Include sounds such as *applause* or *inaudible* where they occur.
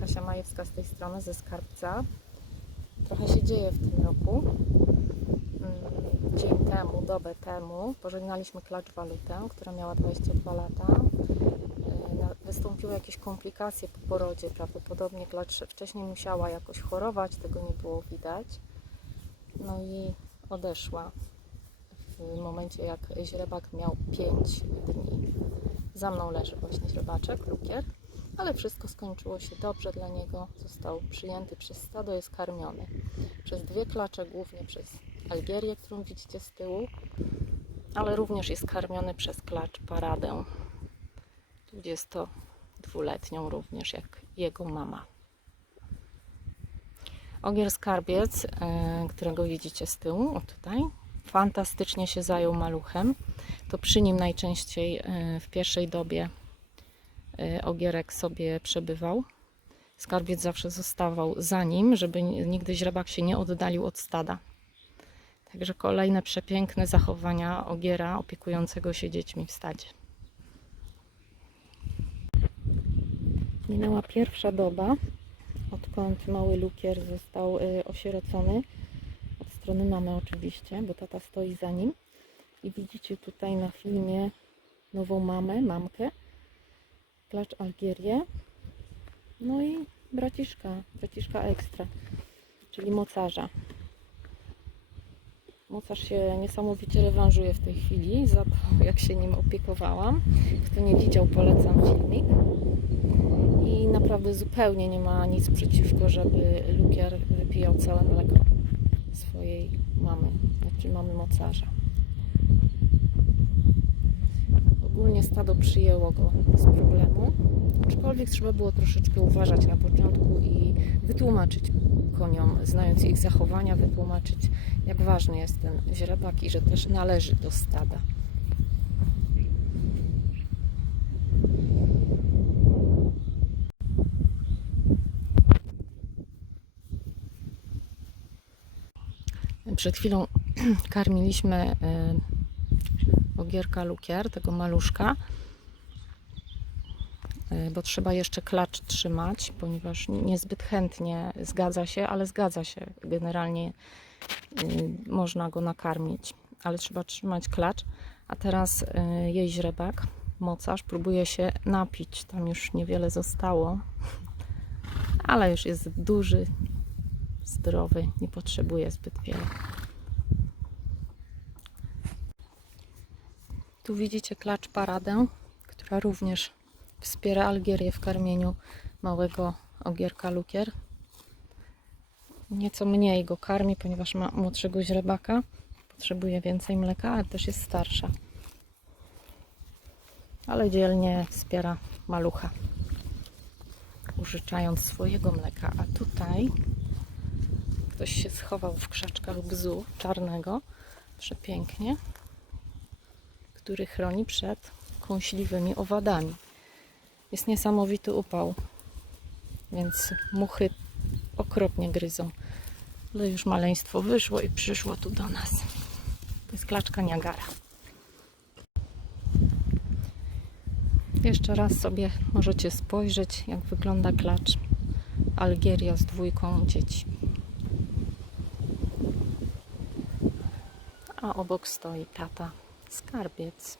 Kasia Majewska z tej strony, ze Skarbca. Trochę się dzieje w tym roku. Mm, Dzień temu, dobę temu pożegnaliśmy klacz walutę, która miała 22 lata. E, Wystąpiły jakieś komplikacje po porodzie. Prawdopodobnie klacz wcześniej musiała jakoś chorować, tego nie było widać. No i odeszła w momencie, jak źrebak miał 5 dni. Za mną leży właśnie źrebaczek, lukier, ale wszystko skończyło się dobrze dla niego. Został przyjęty przez stado, jest karmiony. Przez dwie klacze, głównie przez Algierię, którą widzicie z tyłu, ale również jest karmiony przez klacz Paradę, 22-letnią również, jak jego mama. Ogier skarbiec, e, którego widzicie z tyłu, o tutaj, fantastycznie się zajął maluchem. To przy nim najczęściej e, w pierwszej dobie ogierek sobie przebywał. Skarbiec zawsze zostawał za nim, żeby ni- nigdy źrebak się nie oddalił od stada. Także kolejne przepiękne zachowania ogiera opiekującego się dziećmi w stadzie. Minęła pierwsza doba, odkąd mały lukier został y, osierocony. Od strony mamy oczywiście, bo tata stoi za nim. I widzicie tutaj na filmie nową mamę, mamkę, klacz Algierię, no i braciszka, braciszka ekstra, czyli mocarza. Mocarz się niesamowicie rewanżuje w tej chwili za to, *laughs* jak się nim opiekowałam. Kto nie widział, polecam filmik. I naprawdę zupełnie nie ma nic przeciwko, żeby lukier wypijał całe mleko swojej mamy, znaczy mamy mocarza. Ogólnie stado przyjęło go bez problemu, aczkolwiek trzeba było troszeczkę uważać na początku i wytłumaczyć koniom, znając ich zachowania, wytłumaczyć, jak ważny jest ten źrebak i że też należy do stada. Przed chwilą *clears throat* karmiliśmy ogierka lukier, tego maluszka, e, bo trzeba jeszcze klacz trzymać, ponieważ niezbyt chętnie zgadza się, ale zgadza się. Generalnie y, można go nakarmić, ale trzeba trzymać klacz. A teraz y, jej źrebak, mocarz, próbuje się napić. Tam już niewiele zostało, *laughs* ale już jest duży, zdrowy, nie potrzebuje zbyt wiele. Tu widzicie klacz paradę, która również wspiera Algierię w karmieniu małego ogierka lukier. Nieco mniej go karmi, ponieważ ma młodszego źrebaka. Potrzebuje więcej mleka, ale też jest starsza. Ale dzielnie wspiera malucha, użyczając swojego mleka. A tutaj ktoś się schował w krzaczkach bzu czarnego, przepięknie, który chroni przed kąśliwymi owadami. Jest niesamowity upał, więc muchy okropnie gryzą. Ale już maleństwo wyszło i przyszło tu do nas. To jest klaczka Niagara. Jeszcze raz sobie możecie spojrzeć, jak wygląda klacz Algieria z dwójką dzieci. A obok stoi tata skarbiec.